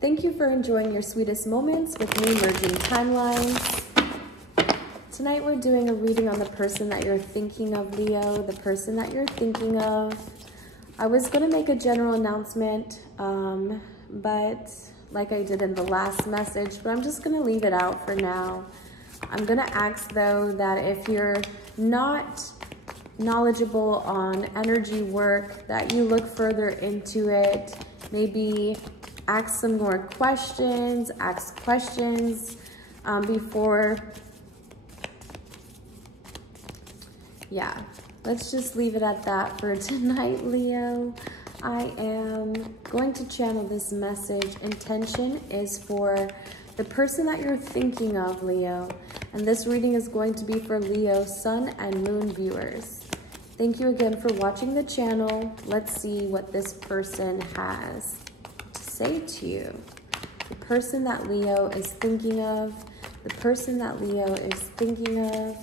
Thank you for enjoying your sweetest moments with me, merging timelines. Tonight we're doing a reading on the person that you're thinking of, Leo, the person that you're thinking of. I was going to make a general announcement, but like I did in the last message, but I'm just going to leave it out for now. I'm going to ask, though, that if you're not knowledgeable on energy work, that you look further into it, maybe ask some more questions, before, yeah, let's just leave it at that for tonight, Leo. I am going to channel this message. Intention is for the person that you're thinking of, Leo. And this reading is going to be for Leo, Sun and Moon viewers. Thank you again for watching the channel. Let's see what this person has to say to you. The person that Leo is thinking of. The person that Leo is thinking of.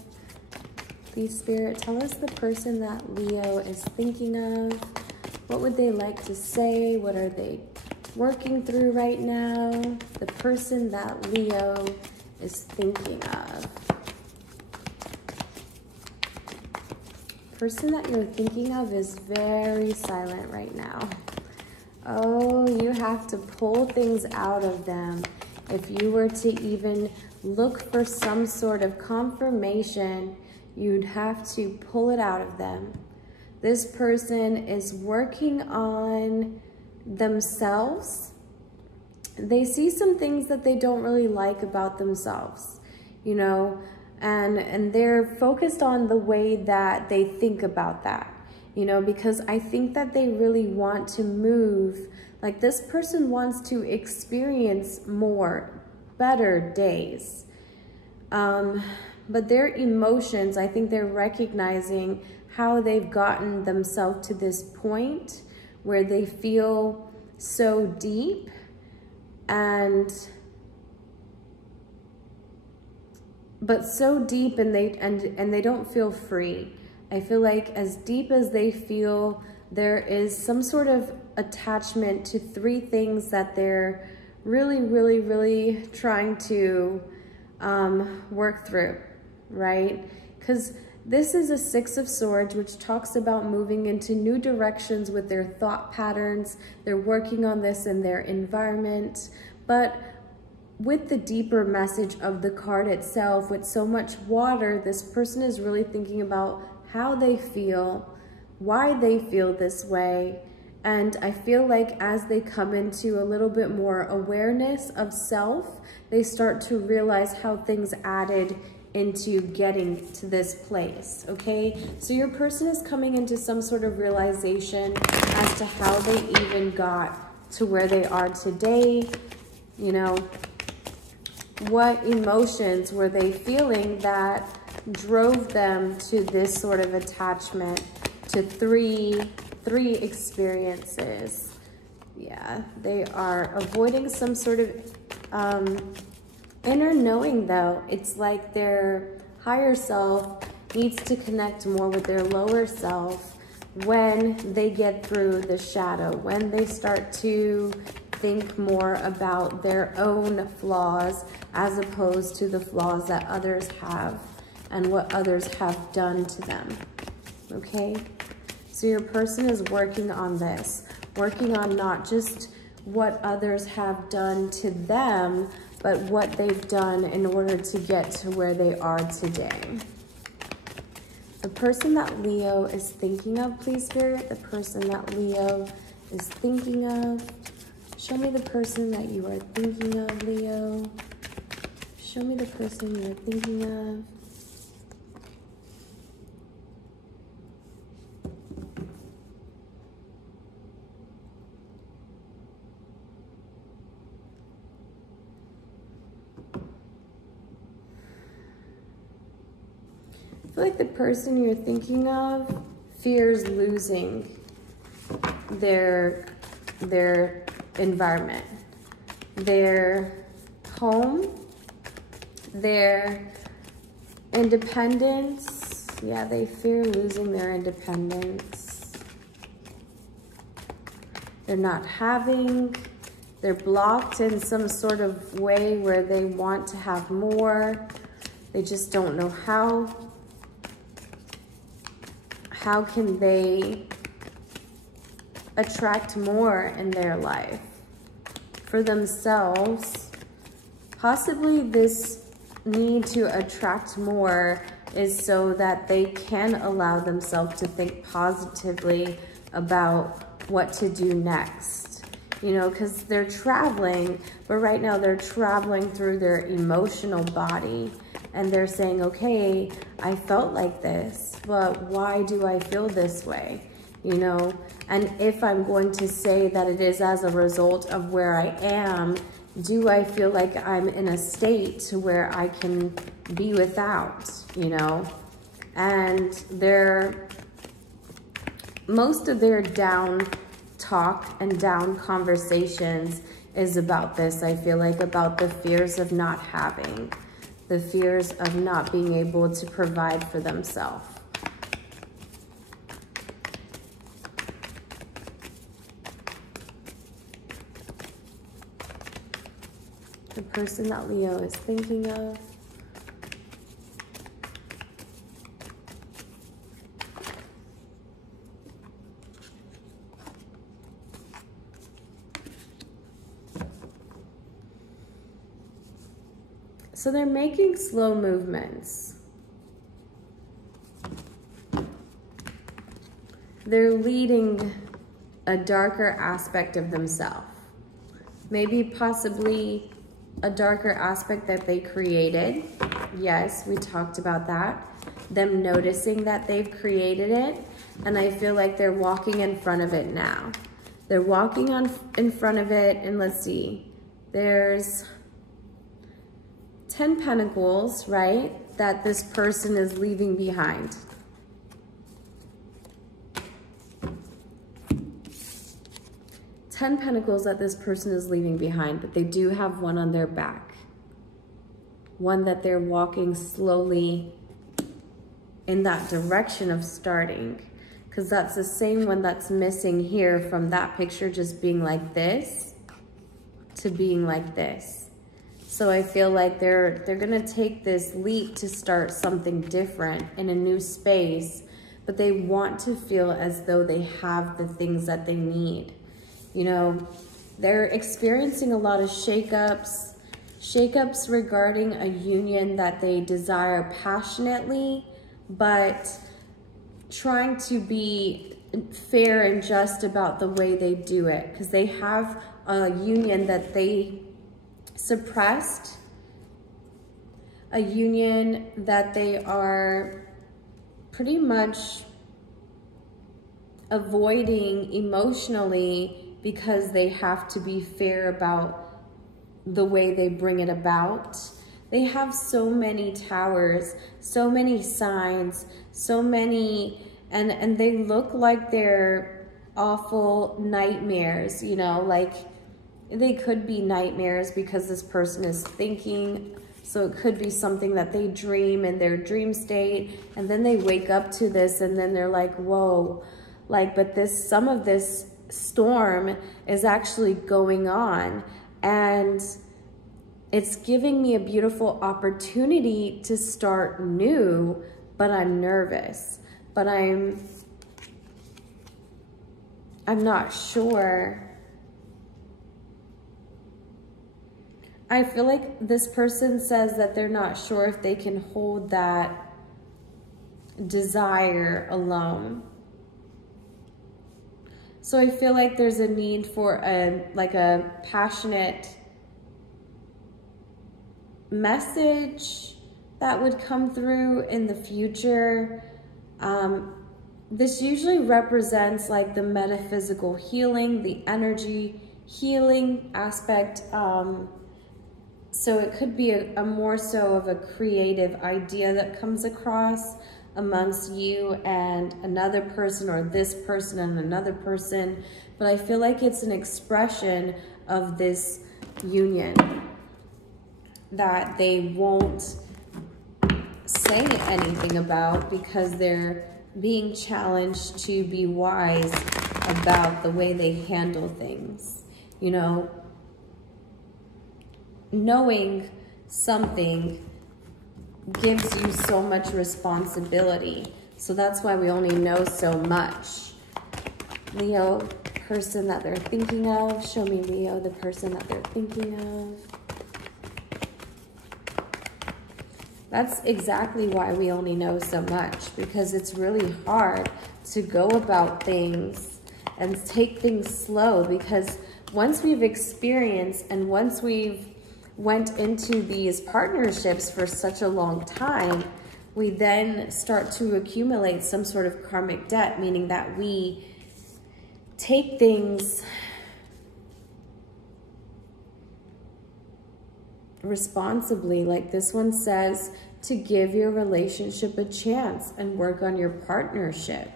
Please, Spirit, tell us the person that Leo is thinking of. What would they like to say? What are they working through right now? The person that Leo is thinking of. Person that you're thinking of is very silent right now. Oh, you have to pull things out of them. If you were to even look for some sort of confirmation, you'd have to pull it out of them. This person is working on themselves. They see some things that they don't really like about themselves, you know, and they're focused on the way that they think about that, you know, because I think that they really want to move. Like, this person wants to experience more, better days. But their emotions, I think they're recognizing how they've gotten themselves to this point where they feel so deep but so deep and they don't feel free. I feel like as deep as they feel, there is some sort of attachment to three things that they're really trying to work through, right? Because this is a Six of Swords, which talks about moving into new directions with their thought patterns. They're working on this in their environment. But with the deeper message of the card itself, with so much water, this person is really thinking about how they feel, why they feel this way. And I feel like as they come into a little bit more awareness of self, they start to realize how things added into getting to this place, okay? So your person is coming into some sort of realization as to how they even got to where they are today. You know, what emotions were they feeling that drove them to this sort of attachment to three experiences? Yeah, they are avoiding some sort of inner knowing, though. It's like their higher self needs to connect more with their lower self when they get through the shadow, when they start to think more about their own flaws as opposed to the flaws that others have and what others have done to them, okay? So your person is working on this, working on not just what others have done to them, but what they've done in order to get to where they are today. The person that Leo is thinking of, please, Spirit, the person that Leo is thinking of. Show me the person that you are thinking of, Leo. Show me the person you're thinking of. I feel like the person you're thinking of fears losing their environment, their home, their independence. Yeah, they fear losing their independence. They're not having They're blocked in some sort of way where they want to have more. They just don't know how. How can they attract more in their life for themselves? Possibly this need to attract more is so that they can allow themselves to think positively about what to do next. You know, because they're traveling, but right now they're traveling through their emotional body. And they're saying, okay, I felt like this, but why do I feel this way? You know, and if I'm going to say that it is as a result of where I am, do I feel like I'm in a state to where I can be without, you know? And most of their down talk and down conversations is about this. I feel like about the fears of not having, the fears of not being able to provide for themselves. The person that Leo is thinking of. So they're making slow movements. They're leading a darker aspect of themselves. Maybe possibly a darker aspect that they created. Yes, we talked about that. Them noticing that they've created it. And I feel like they're walking in front of it now. They're walking in front of it. And let's see. There's 10 Pentacles, right? That this person is leaving behind. Ten Pentacles that this person is leaving behind, but they do have one on their back. One that they're walking slowly in that direction of starting. Because that's the same one that's missing here from that picture just being like this to being like this. So I feel like they're gonna take this leap to start something different in a new space, but they want to feel as though they have the things that they need. You know, they're experiencing a lot of shakeups regarding a union that they desire passionately, but trying to be fair and just about the way they do it, because they have a union that they suppressed, a union that they are pretty much avoiding emotionally because they have to be fair about the way they bring it about. They have so many towers, so many signs, so many, and they look like they're awful nightmares, you know, like they could be nightmares because this person is thinking, so it could be something that they dream in their dream state, and then they wake up to this and then they're like, whoa, like, but some of this storm is actually going on, and it's giving me a beautiful opportunity to start new, but I'm nervous, but I'm not sure. I feel like this person says that they're not sure if they can hold that desire alone. So I feel like there's a need for a passionate message that would come through in the future. This usually represents like the metaphysical healing, the energy healing aspect. So it could be a more so of a creative idea that comes across amongst you and another person, or this person and another person. But I feel like it's an expression of this union that they won't say anything about because they're being challenged to be wise about the way they handle things. You know, knowing something gives you so much responsibility. So that's why we only know so much. Leo, person that they're thinking of. Show me, Leo, the person that they're thinking of. That's exactly why we only know so much, because it's really hard to go about things and take things slow, because once we've experienced and once we've went into these partnerships for such a long time, we then start to accumulate some sort of karmic debt, meaning that we take things responsibly. Like this one says, to give your relationship a chance and work on your partnership.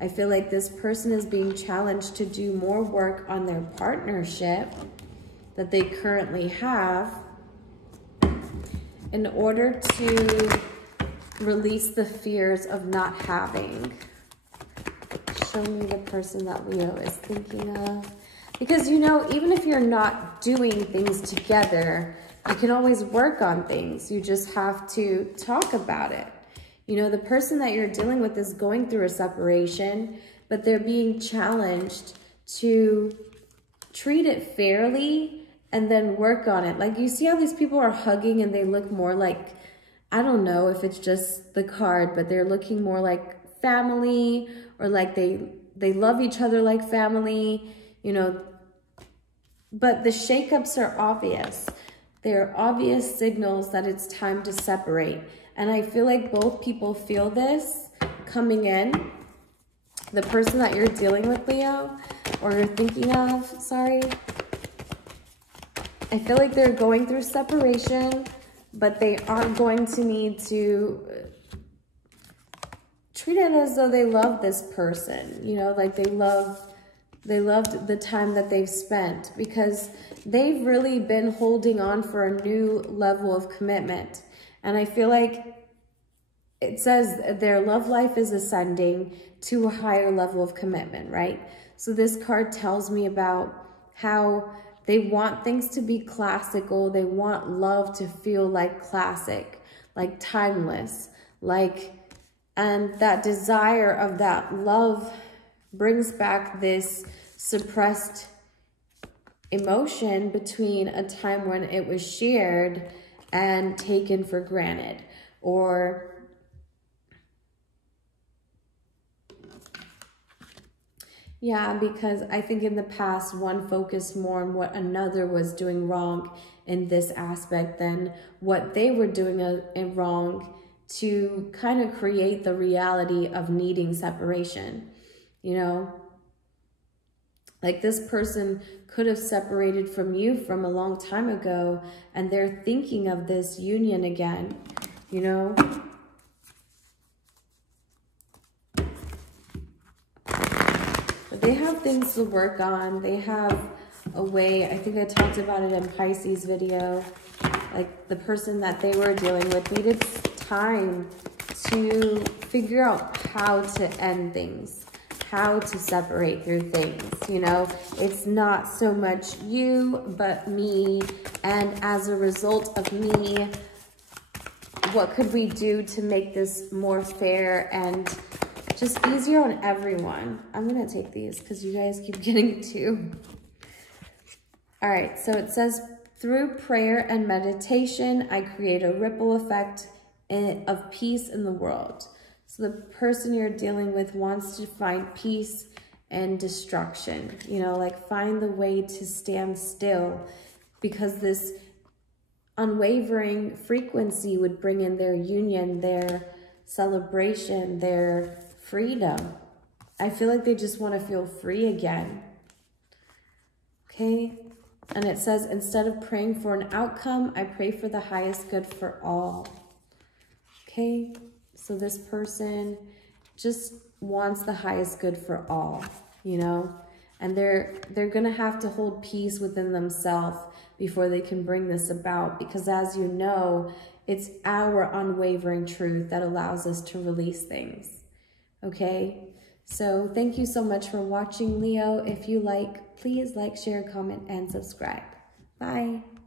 I feel like this person is being challenged to do more work on their partnership that they currently have in order to release the fears of not having. Show me the person that Leo is thinking of. Because, you know, even if you're not doing things together, you can always work on things. You just have to talk about it. You know, the person that you're dealing with is going through a separation, but they're being challenged to treat it fairly and then work on it. Like, you see how these people are hugging and they look more like, I don't know if it's just the card, but they're looking more like family, or like they love each other like family, you know. But the shakeups are obvious. They're obvious signals that it's time to separate. And I feel like both people feel this coming in. The person that you're dealing with, Leo, or you're thinking of, sorry. I feel like they're going through separation, but they aren't going to need to treat it as though they love this person. You know, like they loved the time that they've spent, because they've really been holding on for a new level of commitment. And I feel like it says their love life is ascending to a higher level of commitment, right? So this card tells me about how they want things to be classical. They want love to feel like classic, like timeless, like, and that desire of that love brings back this suppressed emotion between a time when it was shared and taken for granted. Or yeah, because I think in the past, one focused more on what another was doing wrong in this aspect than what they were doing wrong, to kind of create the reality of needing separation, you know? Like this person could have separated from you from a long time ago, and they're thinking of this union again, you know? But they have things to work on. They have a way, I think I talked about it in Pisces video, like the person that they were dealing with needed time to figure out how to end things, how to separate through things, you know? It's not so much you, but me. And as a result of me, what could we do to make this more fair and just easier on everyone? I'm gonna take these because you guys keep getting two. All right, so it says, through prayer and meditation, I create a ripple effect of peace in the world. So the person you're dealing with wants to find peace and destruction, you know, like find the way to stand still, because this unwavering frequency would bring in their union, their celebration, their freedom. I feel like they just want to feel free again. Okay? And it says, instead of praying for an outcome, I pray for the highest good for all. Okay? So this person just wants the highest good for all, you know? And they're going to have to hold peace within themselves before they can bring this about, because as you know, it's our unwavering truth that allows us to release things. Okay? So thank you so much for watching, Leo. If you like, please like, share, comment, and subscribe. Bye.